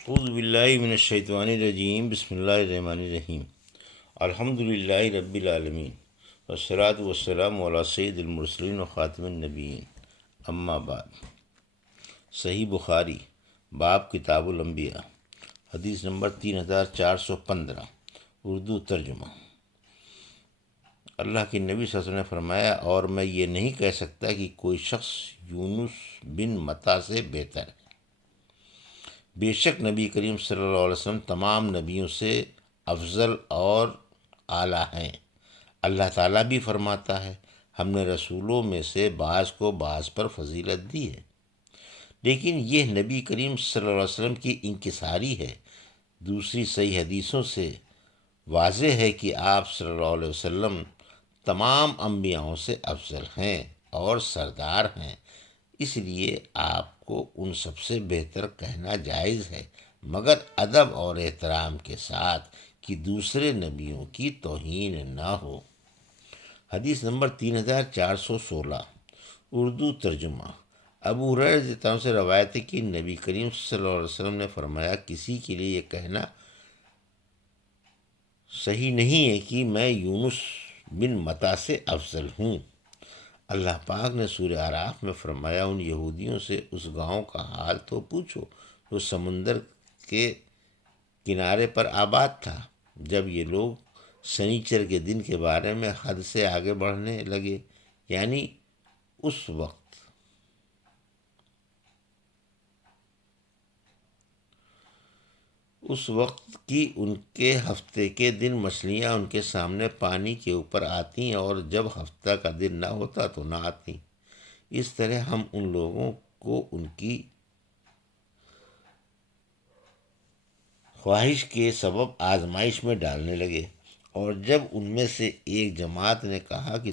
اعوذ باللہ من الشیطان الرجیم، بسم اللہ الرحمن الرحیم۔ الحمد للہ رب العالمین، والصلاۃ والسلام علی سید المرسلین و خاتم النبیین، اما بعد۔ صحیح بخاری، باب کتاب الانبیاء، حدیث نمبر 3415، اردو ترجمہ۔ اللہ کے نبی صلی اللہ علیہ وسلم نے فرمایا، اور میں یہ نہیں کہہ سکتا کہ کوئی شخص یونس بن متی سے بہتر ہے۔ بے شک نبی کریم صلی اللہ علیہ وسلم تمام نبیوں سے افضل اور اعلیٰ ہیں۔ اللہ تعالیٰ بھی فرماتا ہے، ہم نے رسولوں میں سے بعض کو بعض پر فضیلت دی ہے، لیکن یہ نبی کریم صلی اللہ علیہ وسلم کی انکساری ہے۔ دوسری صحیح حدیثوں سے واضح ہے کہ آپ صلی اللہ علیہ وسلم تمام انبیاؤں سے افضل ہیں اور سردار ہیں، اس لیے آپ کو ان سب سے بہتر کہنا جائز ہے، مگر ادب اور احترام کے ساتھ کہ دوسرے نبیوں کی توہین نہ ہو۔ حدیث نمبر 3416، اردو ترجمہ۔ ابو ہریرہ رضی اللہ عنہ سے روایت ہے کہ نبی کریم صلی اللہ علیہ وسلم نے فرمایا، کسی کے لیے یہ کہنا صحیح نہیں ہے کہ میں یونس بن متی سے افضل ہوں۔ اللہ پاک نے سورہ اعراف میں فرمایا، ان یہودیوں سے اس گاؤں کا حال تو پوچھو جو سمندر کے کنارے پر آباد تھا۔ جب یہ لوگ سنیچر کے دن کے بارے میں حد سے آگے بڑھنے لگے، یعنی اس وقت کی ان کے ہفتے کے دن مچھلیاں ان کے سامنے پانی کے اوپر آتیں، اور جب ہفتہ کا دن نہ ہوتا تو نہ آتیں۔ اس طرح ہم ان لوگوں کو ان کی خواہش کے سبب آزمائش میں ڈالنے لگے، اور جب ان میں سے ایک جماعت نے کہا کہ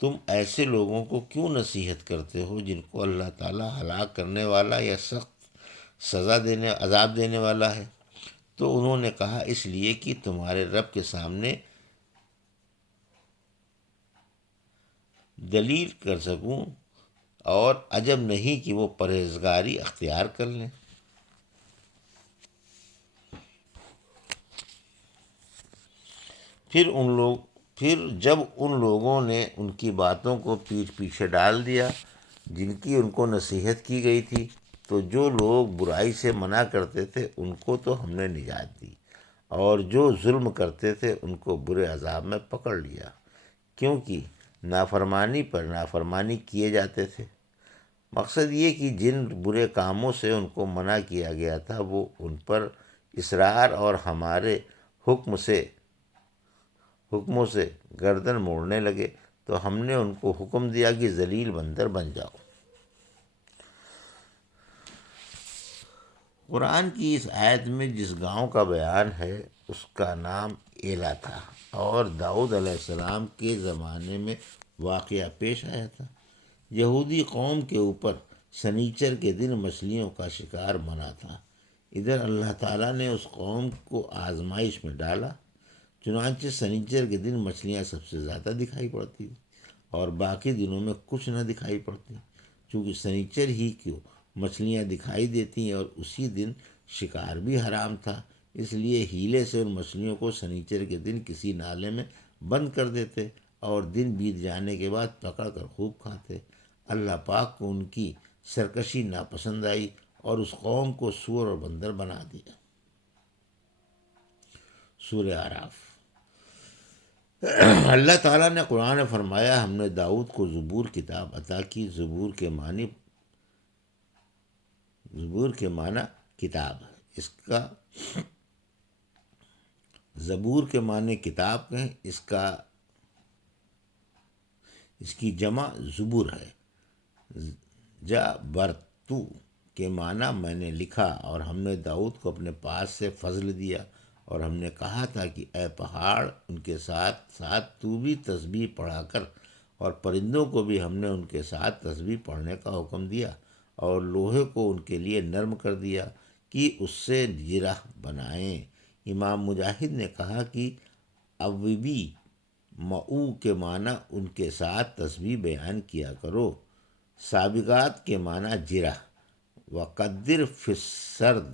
تم ایسے لوگوں کو کیوں نصیحت کرتے ہو جن کو اللہ تعالیٰ ہلاک کرنے والا یا سخت عذاب دینے والا ہے، تو انہوں نے کہا، اس لیے کہ تمہارے رب کے سامنے دلیل کر سکوں، اور عجب نہیں کہ وہ پرہیزگاری اختیار کر لیں۔ پھر جب ان لوگوں نے ان کی باتوں کو پیچھے ڈال دیا جن کی ان کو نصیحت کی گئی تھی، تو جو لوگ برائی سے منع کرتے تھے ان کو تو ہم نے نجات دی، اور جو ظلم کرتے تھے ان کو برے عذاب میں پکڑ لیا، کیونکہ نافرمانی پر نافرمانی کیے جاتے تھے۔ مقصد یہ کہ جن برے کاموں سے ان کو منع کیا گیا تھا وہ ان پر اصرار اور ہمارے حکموں سے گردن موڑنے لگے، تو ہم نے ان کو حکم دیا کہ ذلیل بندر بن جاؤ۔ قرآن کی اس آیت میں جس گاؤں کا بیان ہے اس کا نام ایلا تھا، اور داؤد علیہ السلام کے زمانے میں واقعہ پیش آیا تھا۔ یہودی قوم کے اوپر سنیچر کے دن مچھلیوں کا شکار منع تھا۔ ادھر اللہ تعالیٰ نے اس قوم کو آزمائش میں ڈالا، چنانچہ سنیچر کے دن مچھلیاں سب سے زیادہ دکھائی پڑتی تھیں، اور باقی دنوں میں کچھ نہ دکھائی پڑتی، چونکہ سنیچر ہی کو مچھلیاں دکھائی دیتی اور اسی دن شکار بھی حرام تھا، اس لیے ہیلے سے ان مچھلیوں کو سنیچر کے دن کسی نالے میں بند کر دیتے، اور دن بیت جانے کے بعد پکڑ کر خوب کھاتے۔ اللہ پاک کو ان کی سرکشی ناپسند آئی اور اس قوم کو سور اور بندر بنا دیا۔ سورہ اعراف۔ اللہ تعالیٰ نے قرآن میں فرمایا، ہم نے داؤد کو زبور کتاب عطا کی۔ زبور کے معنی کتاب، زبور کے معنی کتاب کہیں، اس کی جمع زبور ہے۔ برتو کے معنی میں نے لکھا، اور ہم نے داؤد کو اپنے پاس سے فضل دیا، اور ہم نے کہا تھا کہ اے پہاڑ، ان کے ساتھ ساتھ تو بھی تسبیح پڑھا کر، اور پرندوں کو بھی ہم نے ان کے ساتھ تسبیح پڑھنے کا حکم دیا، اور لوہے کو ان کے لیے نرم کر دیا کہ اس سے جرح بنائیں۔ امام مجاہد نے کہا کہ اوبی معو کے معنی ان کے ساتھ تسبیح بیان کیا کرو۔ سابقات کے معنی جرح، وقدر فی السرد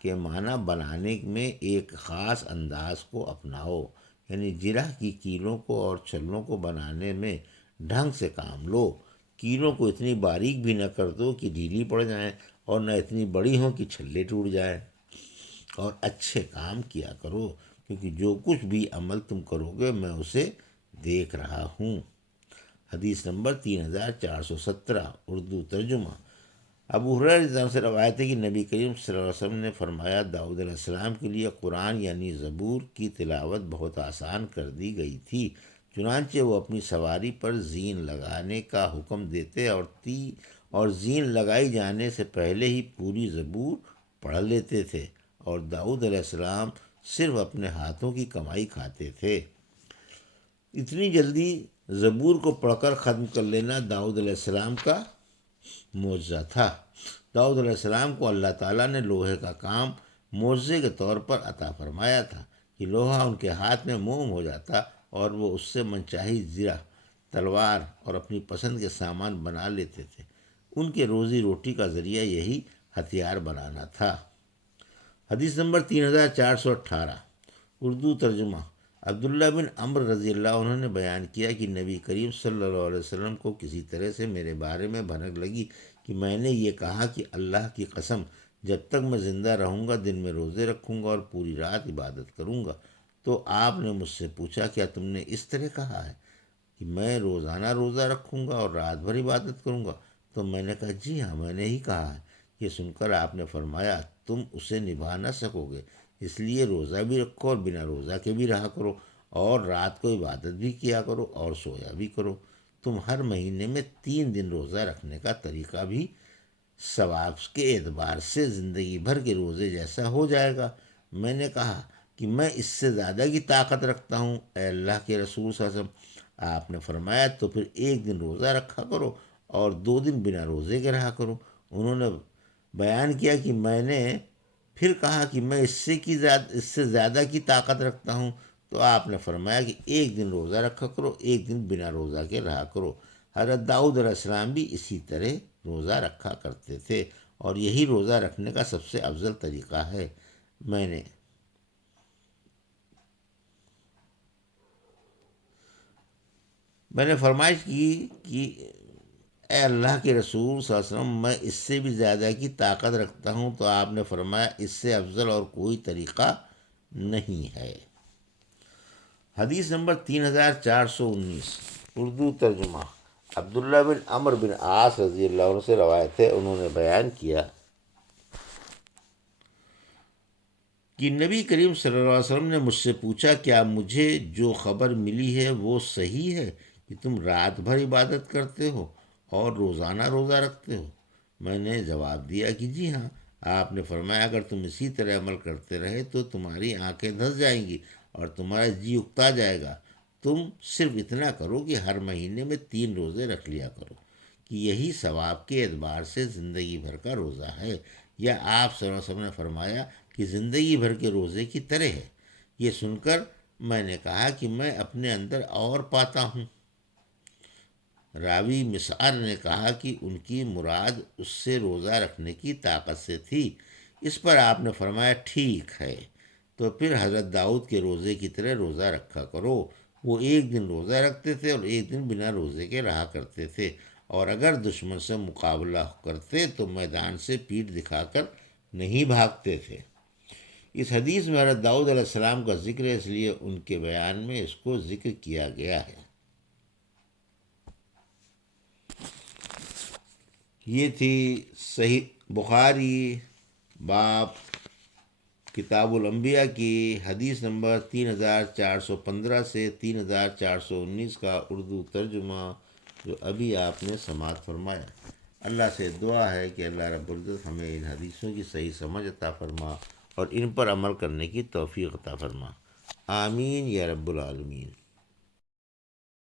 کے معنی بنانے میں ایک خاص انداز کو اپناؤ، یعنی جرح کی کیلوں کو اور چھلوں کو بنانے میں ڈھنگ سے کام لو۔ کیلوں کو اتنی باریک بھی نہ کر دو کہ ڈھیلی پڑ جائیں، اور نہ اتنی بڑی ہوں کہ چھلے ٹوٹ جائیں، اور اچھے کام کیا کرو، کیونکہ جو کچھ بھی عمل تم کرو گے میں اسے دیکھ رہا ہوں۔ حدیث نمبر 3417، اردو ترجمہ۔ ابو ہریرہ رضی اللہ عنہ سے روایت ہے کہ نبی کریم صلی اللہ علیہ وسلم نے فرمایا، داؤد علیہ السلام کے لیے قرآن یعنی زبور کی تلاوت بہت آسان کر دی گئی تھی، چنانچہ وہ اپنی سواری پر زین لگانے کا حکم دیتے اور زین لگائی جانے سے پہلے ہی پوری زبور پڑھ لیتے تھے، اور داؤد علیہ السلام صرف اپنے ہاتھوں کی کمائی کھاتے تھے۔ اتنی جلدی زبور کو پڑھ کر ختم کر لینا داؤد علیہ السلام کا معجزہ تھا۔ داؤد علیہ السلام کو اللہ تعالیٰ نے لوہے کا کام معجزے کے طور پر عطا فرمایا تھا کہ لوہا ان کے ہاتھ میں موم ہو جاتا اور وہ اس سے منچاہی زرہ، تلوار اور اپنی پسند کے سامان بنا لیتے تھے۔ ان کے روزی روٹی کا ذریعہ یہی ہتھیار بنانا تھا۔ حدیث نمبر 3418، اردو ترجمہ۔ عبداللہ بن عمرو رضی اللہ عنہ نے بیان کیا کہ نبی کریم صلی اللہ علیہ وسلم کو کسی طرح سے میرے بارے میں بھنک لگی کہ میں نے یہ کہا کہ اللہ کی قسم، جب تک میں زندہ رہوں گا دن میں روزے رکھوں گا اور پوری رات عبادت کروں گا۔ تو آپ نے مجھ سے پوچھا، کیا تم نے اس طرح کہا ہے کہ میں روزانہ روزہ رکھوں گا اور رات بھر عبادت کروں گا؟ تو میں نے کہا، جی ہاں، میں نے ہی کہا ہے۔ یہ سن کر آپ نے فرمایا، تم اسے نبھا نہ سکو گے، اس لیے روزہ بھی رکھو اور بنا روزہ کے بھی رہا کرو، اور رات کو عبادت بھی کیا کرو اور سویا بھی کرو۔ تم ہر مہینے میں 3 دن روزہ رکھنے کا طریقہ بھی ثواب کے اعتبار سے زندگی بھر کے روزے جیسا ہو جائے گا۔ میں نے کہا کہ میں اس سے زیادہ کی طاقت رکھتا ہوں، اے اللہ کے رسول صلی اللہ علیہ وسلم۔ آپ نے فرمایا، تو پھر 1 دن روزہ رکھا کرو اور 2 دن بنا روزے کے رہا کرو۔ انہوں نے بیان کیا کہ میں نے پھر کہا کہ میں اس سے زیادہ کی طاقت رکھتا ہوں، تو آپ نے فرمایا کہ 1 دن روزہ رکھا کرو، 1 دن بنا روزہ کے رہا کرو۔ حضرت داؤد علیہ السلام بھی اسی طرح روزہ رکھا کرتے تھے، اور یہی روزہ رکھنے کا سب سے افضل طریقہ ہے۔ میں نے فرمائش کی کہ اے اللہ کے رسول صلی اللہ علیہ وسلم، میں اس سے بھی زیادہ کی طاقت رکھتا ہوں، تو آپ نے فرمایا، اس سے افضل اور کوئی طریقہ نہیں ہے۔ حدیث نمبر 3419، اردو ترجمہ۔ عبداللہ بن عمرو بن عاص رضی اللہ عنہ سے روایت ہے، انہوں نے بیان کیا کہ نبی کریم صلی اللہ علیہ وسلم نے مجھ سے پوچھا، کیا مجھے جو خبر ملی ہے وہ صحیح ہے کہ تم رات بھر عبادت کرتے ہو اور روزانہ روزہ رکھتے ہو؟ میں نے جواب دیا کہ جی ہاں۔ آپ نے فرمایا، اگر تم اسی طرح عمل کرتے رہے تو تمہاری آنکھیں دھنس جائیں گی اور تمہارا جی اکتا جائے گا۔ تم صرف اتنا کرو کہ ہر مہینے میں 3 روزے رکھ لیا کرو، کہ یہی ثواب کے اعتبار سے زندگی بھر کا روزہ ہے، یا آپ صلی اللہ علیہ وسلم نے فرمایا کہ زندگی بھر کے روزے کی طرح ہے۔ یہ سن کر میں نے کہا کہ میں اپنے اندر اور پاتا ہوں۔ راوی مسعر نے کہا کہ ان کی مراد اس سے روزہ رکھنے کی طاقت سے تھی۔ اس پر آپ نے فرمایا، ٹھیک ہے، تو پھر حضرت داؤد کے روزے کی طرح روزہ رکھا کرو۔ وہ 1 دن روزہ رکھتے تھے اور 1 دن بنا روزے کے رہا کرتے تھے، اور اگر دشمن سے مقابلہ کرتے تو میدان سے پیٹھ دکھا کر نہیں بھاگتے تھے۔ اس حدیث میں حضرت داؤد علیہ السلام کا ذکر ہے، اس لیے ان کے بیان میں اس کو ذکر کیا گیا ہے۔ یہ تھی صحیح بخاری باب کتاب الانبیاء کی حدیث نمبر 3415 سے 3419 کا اردو ترجمہ، جو ابھی آپ نے سماعت فرمایا۔ اللہ سے دعا ہے کہ اللہ رب العزت ہمیں ان حدیثوں کی صحیح سمجھ عطا فرما اور ان پر عمل کرنے کی توفیق عطا فرما۔ آمین یا رب العالمین۔